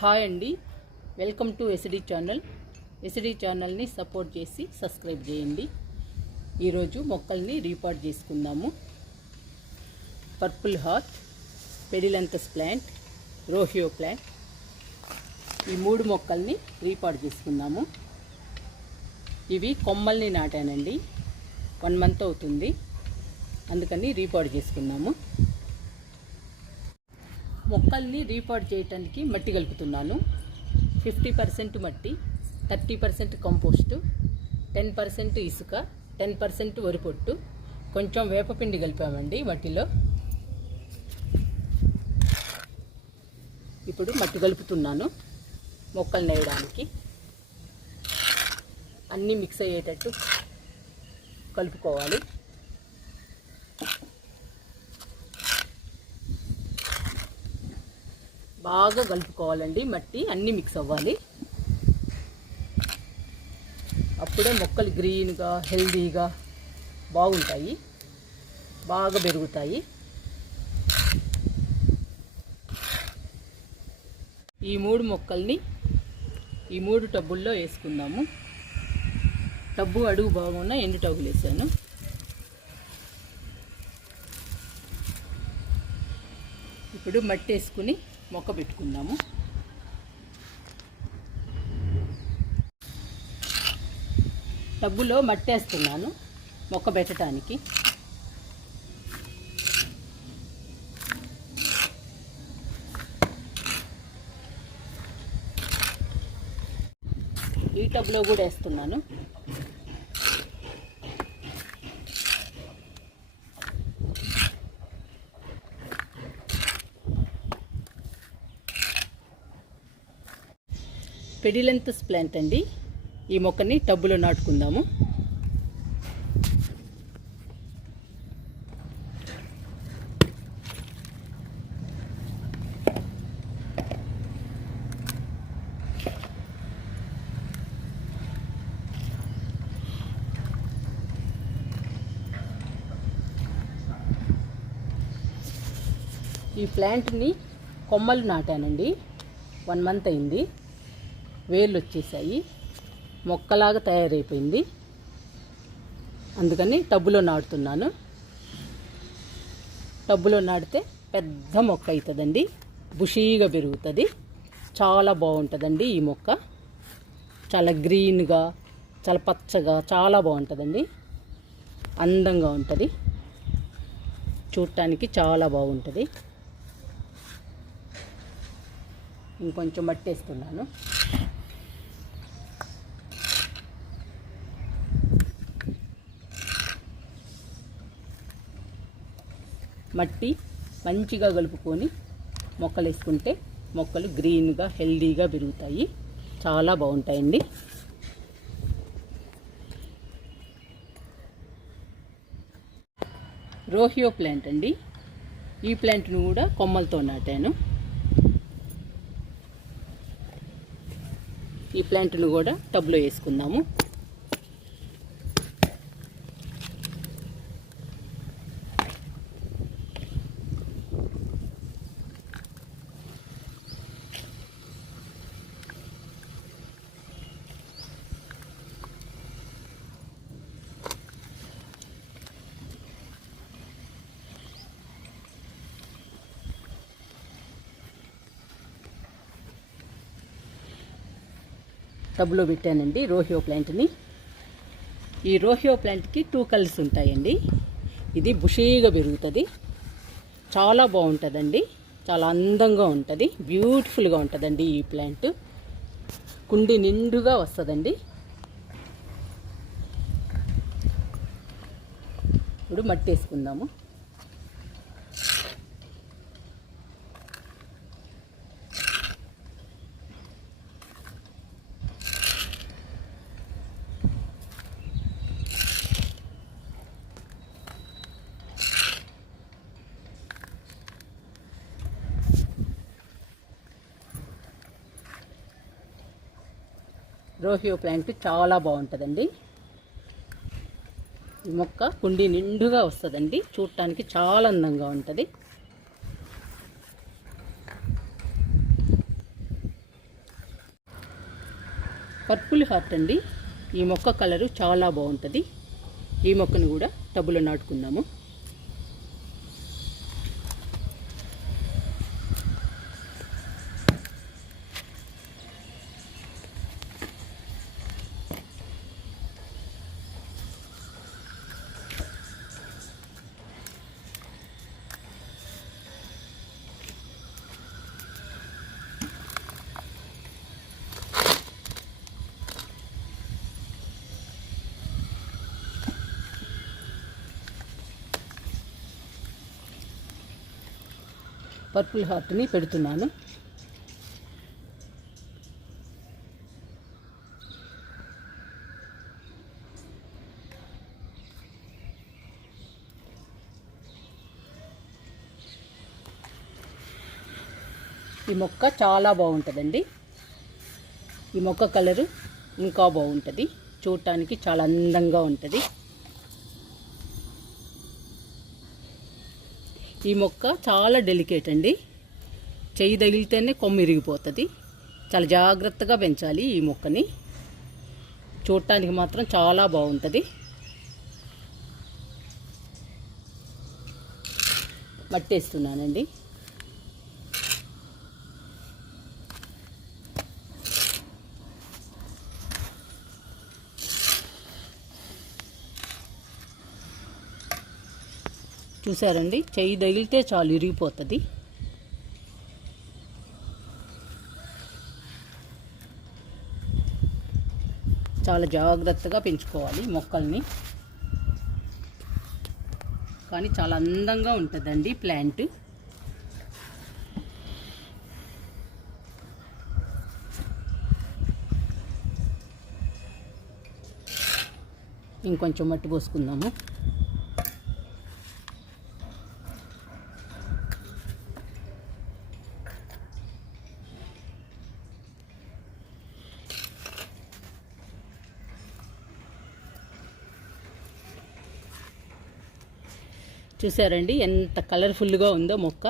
Hi అండి, welcome to SD channel. SD ఛానల్ని support చేసి సబ్స్క్రైబ్ చేయండి. ఈరోజు మొక్కల్ని రీపాట్ చేసుకుందాము. పర్పుల్ హార్ట్, పెడిలంతస్ ప్లాంట్, రోహియో ప్లాంట్, ఈ మూడు మొక్కల్ని రీపాట్ చేసుకుందాము. ఇవి కొమ్మల్ని నాటానండి, 1 మంత్ అవుతుంది, అందుకని రీపాట్ చేసుకుందాము. మొక్కల్ని రీపాట్ చేయడానికి మట్టి కలుపుతున్నాను. 50% మట్టి, 30% కంపోస్టు, 10% ఇసుక, 10% వరిపొట్టు, కొంచెం వేపపిండి కలిపామండి మట్టిలో. ఇప్పుడు మట్టి కలుపుతున్నాను మొక్కలు నేయడానికి. అన్నీ మిక్స్ అయ్యేటట్టు కలుపుకోవాలి. బాగా కలుపుకోవాలండి, మట్టి అన్నీ మిక్స్ అవ్వాలి. అప్పుడే మొక్కలు గ్రీన్గా హెల్దీగా బాగుంటాయి, బాగా పెరుగుతాయి. ఈ 3 మొక్కల్ని ఈ 3 టబ్బుల్లో వేసుకుందాము. టబ్బు అడుగు బాగున్న ఎండు టబ్బులు వేసాను. ఇప్పుడు మట్టి వేసుకుని మొక్క పెట్టుకుందాము. టబ్బులో మట్టి వేస్తున్నాను మొక్క పెట్టడానికి. ఈ టబ్లో కూడా వేస్తున్నాను. పెడిలంతస్ ప్లాంట్ అండి, ఈ మొక్కని టబ్బులో నాటుకుందాము. ఈ ప్లాంట్ని కొమ్మలు నాటానండి, 1 మంత్ అయింది. వేర్లు వచ్చేసాయి, మొక్కలాగా తయారైపోయింది, అందుకని టబ్బులో నాటుతున్నాను. టబ్బులో నాటితే పెద్ద మొక్క అవుతుందండి, బుషీగా పెరుగుతుంది, చాలా బాగుంటుందండి. ఈ మొక్క చాలా గ్రీన్గా, చాలా పచ్చగా, చాలా బాగుంటుందండి, అందంగా ఉంటుంది, చూడటానికి చాలా బాగుంటుంది. ఇంకొంచెం మట్టి వేస్తున్నాను. మట్టి మంచిగా కలుపుకొని మొక్కలు వేసుకుంటే మొక్కలు గ్రీన్గా హెల్దీగా పెరుగుతాయి, చాలా బాగుంటాయండి. రోహియో ప్లాంట్ అండి, ఈ ప్లాంట్ను కూడా కొమ్మలతో నాటాను. ఈ ప్లాంట్ను కూడా టబ్లో వేసుకుందాము. టబ్లో పెట్టానండి రోహియో ప్లాంట్ని. ఈ రోహియో ప్లాంట్కి 2 కలర్స్ ఉంటాయండి. ఇది బుషీగా పెరుగుతుంది, చాలా బాగుంటుందండి, చాలా అందంగా ఉంటుంది, బ్యూటిఫుల్గా ఉంటుందండి. ఈ ప్లాంట్ కుండి నిండుగా వస్తుందండి. ఇప్పుడు మట్టి వేసుకుందాము. రోహియో ప్లాంట్ చాలా బాగుంటుందండి. ఈ మొక్క కుండి నిండుగా వస్తుందండి, చూడటానికి చాలా అందంగా ఉంటుంది. పర్పుల్ హార్ట్ అండి. ఈ మొక్క కలరు చాలా బాగుంటుంది. ఈ మొక్కను కూడా టబ్బులో నాటుకుందాము. పర్పుల్ హార్ట్ని పెడుతున్నాను. ఈ మొక్క చాలా బాగుంటుందండి. ఈ మొక్క కలరు ఇంకా బాగుంటుంది, చూడటానికి చాలా అందంగా ఉంటుంది. ఈ మొక్క చాలా డెలికేట్ అండి. చెయ్యి తగిలితేనే కొమ్మ ఇరిగిపోతుంది. చాలా జాగ్రత్తగా పెంచాలి ఈ మొక్కని. చూడటానికి మాత్రం చాలా బాగుంటుంది. మట్టేస్తున్నానండి. చూసారండి, చెయ్యి తగిలితే చాలు ఇరిగిపోతుంది. చాలా జాగ్రత్తగా పెంచుకోవాలి మొక్కల్ని. కానీ చాలా అందంగా ఉంటుందండి ప్లాంట్. ఇంకొంచెం మట్టి పోసుకుందాము. చూసారండి ఎంత కలర్ఫుల్గా ఉందో మొక్క.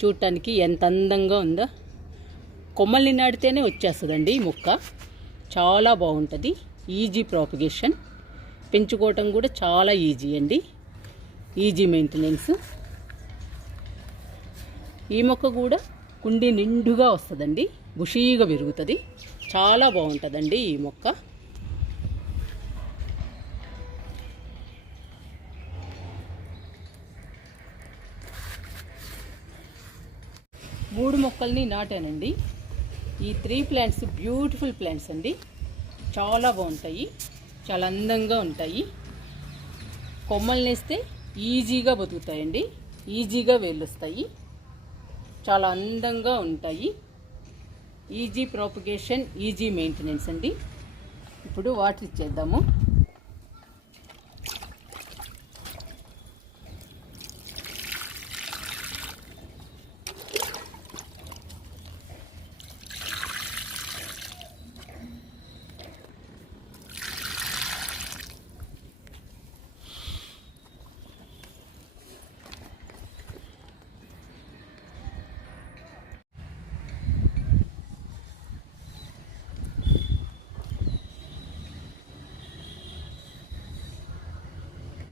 చూడటానికి ఎంత అందంగా ఉందో. కొమ్మల్ని నాటితేనే వచ్చేస్తుందండి ఈ మొక్క. చాలా బాగుంటుంది. ఈజీ ప్రాపగేషన్, పెంచుకోవటం కూడా చాలా ఈజీ అండి. Easy maintenance. ఈ మొక్క కూడా కుండీ నిండుగా వస్తుందండి, బుషీగా పెరుగుతుంది. చాలా బాగుంటుందండి ఈ మొక్క. మూడు మొక్కల్ని నాటానండి. ఈ 3 ప్లాంట్స్ బ్యూటిఫుల్ ప్లాంట్స్ అండి. చాలా బాగుంటాయి, చాలా అందంగా ఉంటాయి. కొమ్మల్ని వేస్తే ఈజీగా బతుకుతాయండి, ఈజీగా వేళ్ళు వస్తాయి, చాలా అందంగా ఉంటాయి. ఈజీ ప్రాపగేషన్, ఈజీ మెయింటెనెన్స్ అండి. ఇప్పుడు వాటర్ ఇచ్చేద్దాము.